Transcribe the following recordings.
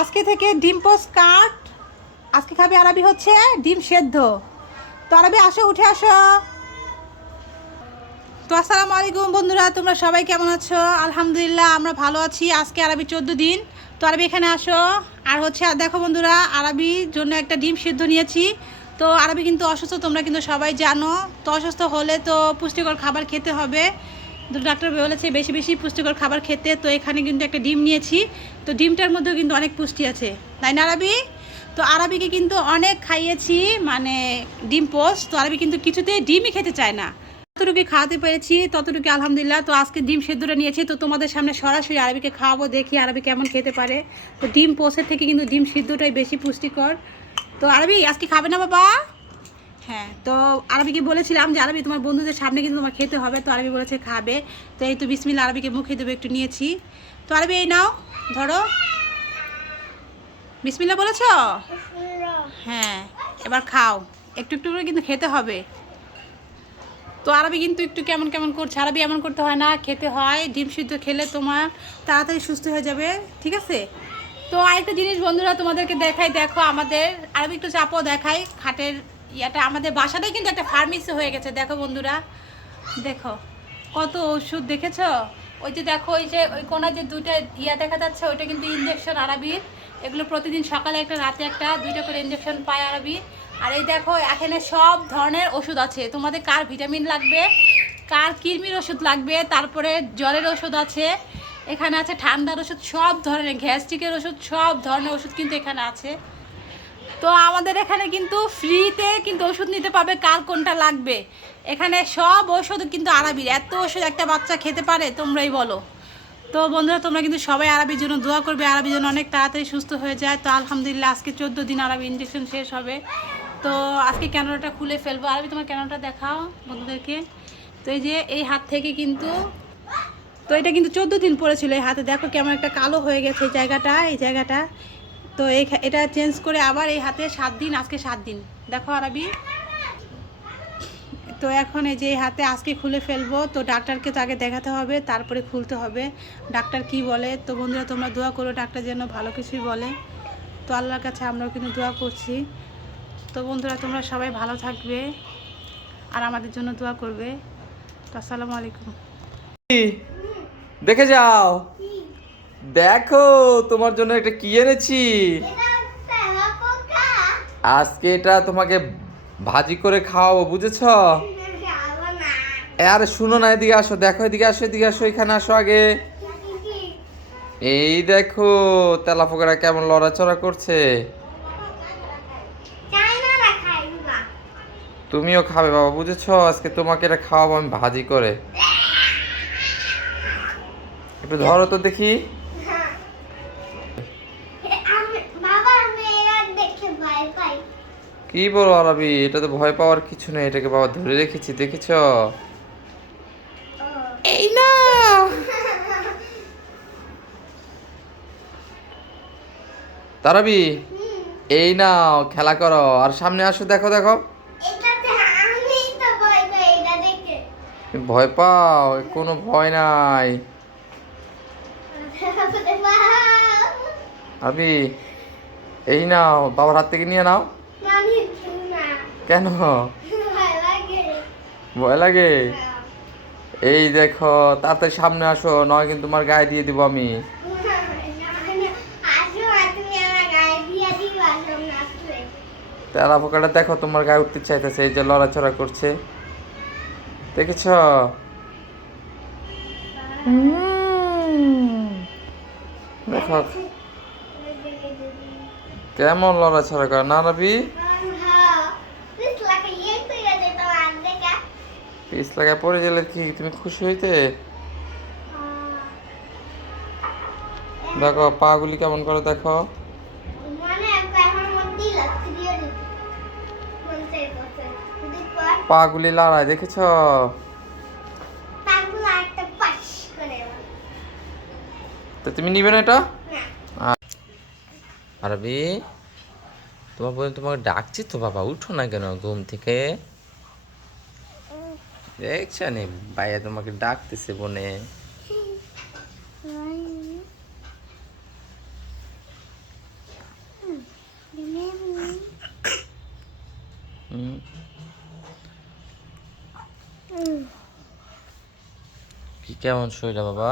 আজকে থেকে ডিম পোস্ট কাট। আজকে খাবে আরবি হচ্ছে ডিম সেদ্ধ। তো আরবি আসো, উঠে আসো। তো আসসালামু আলাইকুম বন্ধুরা, তোমরা সবাই কেমন আছো? আলহামদুলিল্লাহ আমরা ভালো আছি। আজকে আরবি 14 দিন। তো আরবি এখানে আসো। আর হচ্ছে দেখো বন্ধুরা, আরবির জন্য একটা ডিম সেদ্ধ নিয়েছি। তো আরবি কিন্তু অসুস্থ, তোমরা কিন্তু সবাই জানো। তো অসুস্থ হলে তো পুষ্টিকর খাবার খেতে হবে। তো ডাক্তার বলেছে বেশি বেশি পুষ্টিকর খাবার খেতে। তো এখানে কিন্তু একটা ডিম নিয়েছি। তো ডিমটার মধ্যেও কিন্তু অনেক পুষ্টি আছে, তাই না আরবি? তো আরবিকে কিন্তু অনেক খাইয়েছি, মানে ডিম পোস্ট। তো আরবি কিন্তু কিছুতেই ডিমই খেতে চায় না। যতটুকু খাওয়াতে পেরেছি ততটুকু আলহামদুলিল্লাহ। তো আজকে ডিম সেদ্ধটা নিয়েছি, তো তোমাদের সামনে সরাসরি আরবিকে খাওয়াবো, দেখি আরবি কেমন খেতে পারে। তো ডিম পোস্টের থেকে কিন্তু ডিম সিদ্ধটাই বেশি পুষ্টিকর। তো আরবি আজকে খাবে না বাবা? হ্যাঁ, তো আরবিকে বলেছিলাম যে আরবি তোমার বন্ধুদের সামনে কিন্তু তোমার খেতে হবে। তো আরবি বলেছে খাবে। তো এই তো বিসমিল্লাহ, আরবিকে মুখে দেবো, একটু নিয়েছি। তো আরবি এই নাও, ধরো। বিসমিল্লাহ বলেছ? হ্যাঁ, এবার খাও। একটু একটু করে কিন্তু খেতে হবে। তো আরবি কিন্তু একটু কেমন কেমন করছে। আরবি এমন করতে হয় না, খেতে হয়। ডিম সিদ্ধ খেলে তোমার তাড়াতাড়ি সুস্থ হয়ে যাবে, ঠিক আছে? তো আরেকটা জিনিস বন্ধুরা তোমাদেরকে দেখাই, দেখো আমাদের আরবি একটু চাপও দেখাই। খাটের ইয়াটা আমাদের বাসাটাই কিন্তু একটা ফার্মেসি হয়ে গেছে। দেখো বন্ধুরা, দেখো কত ওষুধ, দেখেছো? ওই যে দেখো, ওই যে ওই কোনা যে দুইটা ইয়া দেখা যাচ্ছে, ওইটা কিন্তু ইঞ্জেকশন আরবির। এগুলো প্রতিদিন সকালে একটা, রাতে একটা, দুইটা করে ইঞ্জেকশন পায় আরবি। আর এই দেখো, এখানে সব ধরনের ওষুধ আছে। তোমাদের কার ভিটামিন লাগবে, কার কৃমির ওষুধ লাগবে, তারপরে জ্বরের ওষুধ আছে এখানে, আছে ঠান্ডার ওষুধ, সব ধরনের গ্যাস্ট্রিকের ওষুধ, সব ধরনের ওষুধ কিন্তু এখানে আছে। তো আমাদের এখানে কিন্তু ফ্রিতে কিন্তু ওষুধ নিতে পারবে, কার কোনটা লাগবে। এখানে সব ওষুধ কিন্তু আরবির। এত ওষুধ একটা বাচ্চা খেতে পারে, তোমরাই বলো। তো বন্ধুরা, তোমরা কিন্তু সবাই আরবির জন্য দোয়া করবে, আরবির জন্য অনেক তাড়াতাড়ি সুস্থ হয়ে যায়। তো আলহামদুলিল্লাহ আজকে 14 দিন আরবি ইঞ্জেকশন শেষ হবে। তো আজকে ক্যানোলাটা খুলে ফেলবো। আরবি তোমার ক্যানোলাটা দেখাও বন্ধুদেরকে। তো এই যে এই হাত থেকে কিন্তু, তো এটা কিন্তু 14 দিন পড়েছিল এই হাতে। দেখো কেমন একটা কালো হয়ে গেছে এই জায়গাটা, এই জায়গাটা। তো এটা চেঞ্জ করে আবার এই হাতে 7 দিন, আজকে 7 দিন। দেখো আরবি, তো এখন এই যে এই হাতে আজকে খুলে ফেলবো। তো ডাক্তারকে তো আগে দেখাতে হবে, তারপরে খুলতে হবে। ডাক্তার কি বলে। তো বন্ধুরা তোমরা দোয়া করো, ডাক্তার যেন ভালো কিছুই বলে। তো আল্লাহর কাছে আমরাও কিন্তু দোয়া করছি। তো বন্ধুরা তোমরা সবাই ভালো থাকবে আর আমাদের জন্য দোয়া করবে। তো আসসালামু আলাইকুম। দেখে যাও, দেখো তোমার জন্য একটা কি এনেছি। আজকে এটা তোমাকে ভাজি করে খাওয়াবো, বুঝেছ? আরে শুনো না, এদিকে আসো, দেখো এদিকে আসো, এদিকে আসো, এখানে আসো আগে। এই দেখো তেলাপোকারা কেমন লড়াচড়া করছে। তুমিও খাবে বাবা, বুঝেছো? আজকে তোমাকে এটা খাওয়াবো আমি ভাজি করে। একটু ধরো তো দেখি। কি বলো আরবি, এটা তো ভয় পাওয়ার কিছু নেই, এটাকে বাবা ধরে রেখেছি, দেখেছ? এই না, তারাবি এই নাও, খেলা করো। আর সামনে আসো, দেখো দেখো। ভয় পাও? কোনো ভয় নাই আরবি। এই নাও, বাবার হাত থেকে নিয়ে নাও। কেন ভয় লাগে? এই দেখো, তাড়াতাড়ি সামনে আসো, নয় কিন্তু তোমার গায়ে দিয়ে দিব আমি। তেলা পোকাটা দেখো তোমার গায়ে উঠতে চাইতেছে, এই যে লড়াচড়া করছে, দেখেছ? দেখো কেমন লড়াচড়া করে না রবি। পিস লাগায় পড়ে গেলে কি তুমি খুশি হইতে? দেখো পা গুলি কেমন করে, দেখো। পা গুলি লড়ায়, দেখেছ? তো তুমি নিবে না এটা? আরবি, তোমার বোন তোমাকে ডাকছি তো বাবা, উঠো না কেন ঘুম থেকে? দেখছ নি ভাইয়া তোমাকে ডাকতেছে বোনে। কেমন শরীরটা বাবা?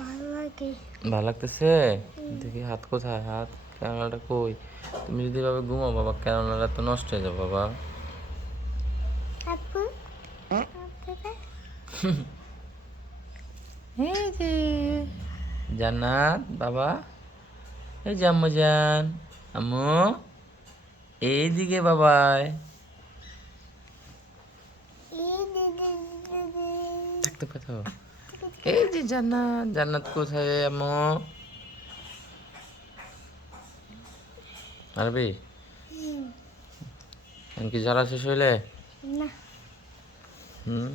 ভালো লাগে। ভালো লাগতেছে? দেখি হাত কোথায়, হাত ক্যানোলাটা কই? তুমি যদি এভাবে ঘুমাও বাবা, ক্যানোলাটা তো নষ্ট হয়ে যাবে বাবা। আপু এই যে জান্নাত বাবা, এই যে আম্মু জান, আম্মু এইদিকে বাবাই। থাকতে কথা, এই যে জান্নাত, জান্নাত কোথায় আম্মু? আরবি কি জ্বর শেষ হইলে? না হুম,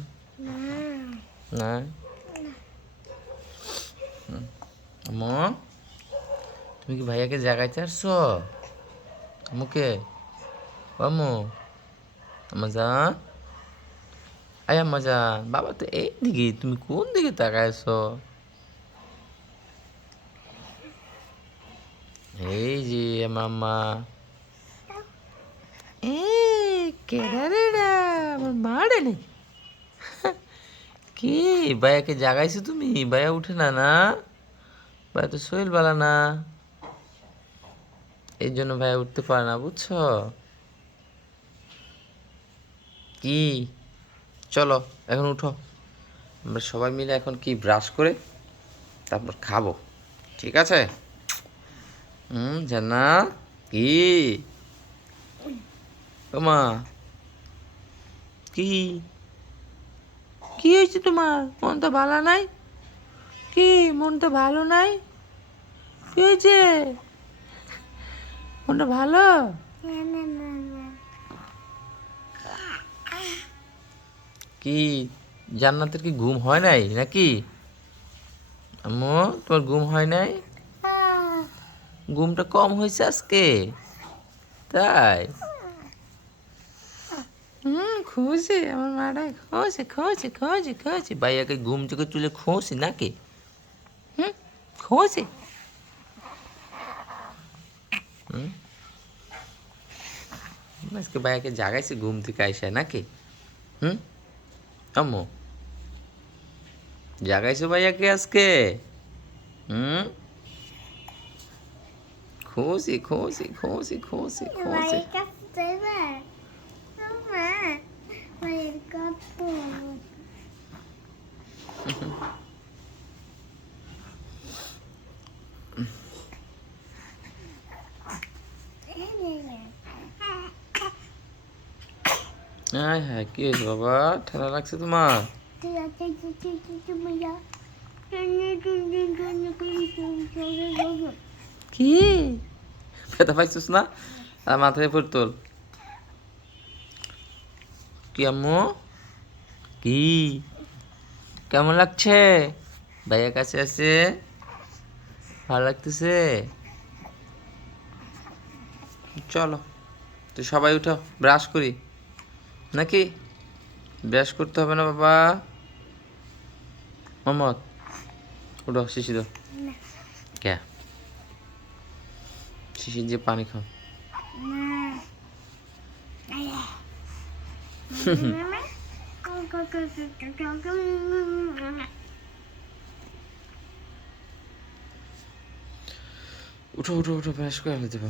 না না আম্মু, তুমি কি ভাইয়াকে জাগাইতে আসছো? আম্মুকে, আম্মু, আম্মা জান, আয় আম্মা জান, বাবা তো এইদিকে, তুমি কোন দিকে তাকাইছো? এই যে আমার আম্মা। এই কেডারেডা, আমার মা রে নাকি? কি ভাইয়াকে জাগাইছো তুমি? ভাইয়া উঠে না না, ভাইয়া তো শরীর বালা না, এই জন্য ভাইয়া উঠতে পারে না, বুঝছো? কি চলো এখন উঠো, আমরা সবাই মিলে এখন কি ব্রাশ করে তারপর খাবো, ঠিক আছে? জান্নাত কি তোমা, কি কি হয়েছে তোমার? মনটা ভালো নাই? কি মনটা ভালো নাই? কি হয়েছে? মনটা ভালো? কি জান্নাতের কি ঘুম হয় নাই নাকি? আম্মু তোমার ঘুম হয় নাই? ঘুমটা কম হয়েছে আজকে, তাই? খুশি আমার মারা, খুশি খুশি খুশি খুশি, ভাইয়াকে ঘুম থেকে তুলে খুশি নাকি? খুশি। আজকে ভাইয়াকে জাগাইছে ঘুম থেকে আইসা নাকি? আম্মু জাগাইছো ভাইয়াকে আজকে? খুশি খুশি খুশি খুশি খুশি। হ্যাঁ হ্যাঁ, কি হয়েছে বাবা, ঠান্ডা লাগছে তোমার? কি ব্যথা পাইছিস না? আর মাথায় ফুট তোল। কি আম্মু, কি কেমন লাগছে ভাইয়ার কাছে আছে? ভালো লাগতেছে? চলো তো সবাই উঠো, ব্রাশ করি নাকি? ব্রাশ করতে হবে না বাবা? মোহাম্মদ উঠো, শিশি দাও। কে শিশি দিয়ে পানি খাও। উঠো উঠো উঠো, ব্রাশ করে দেবো।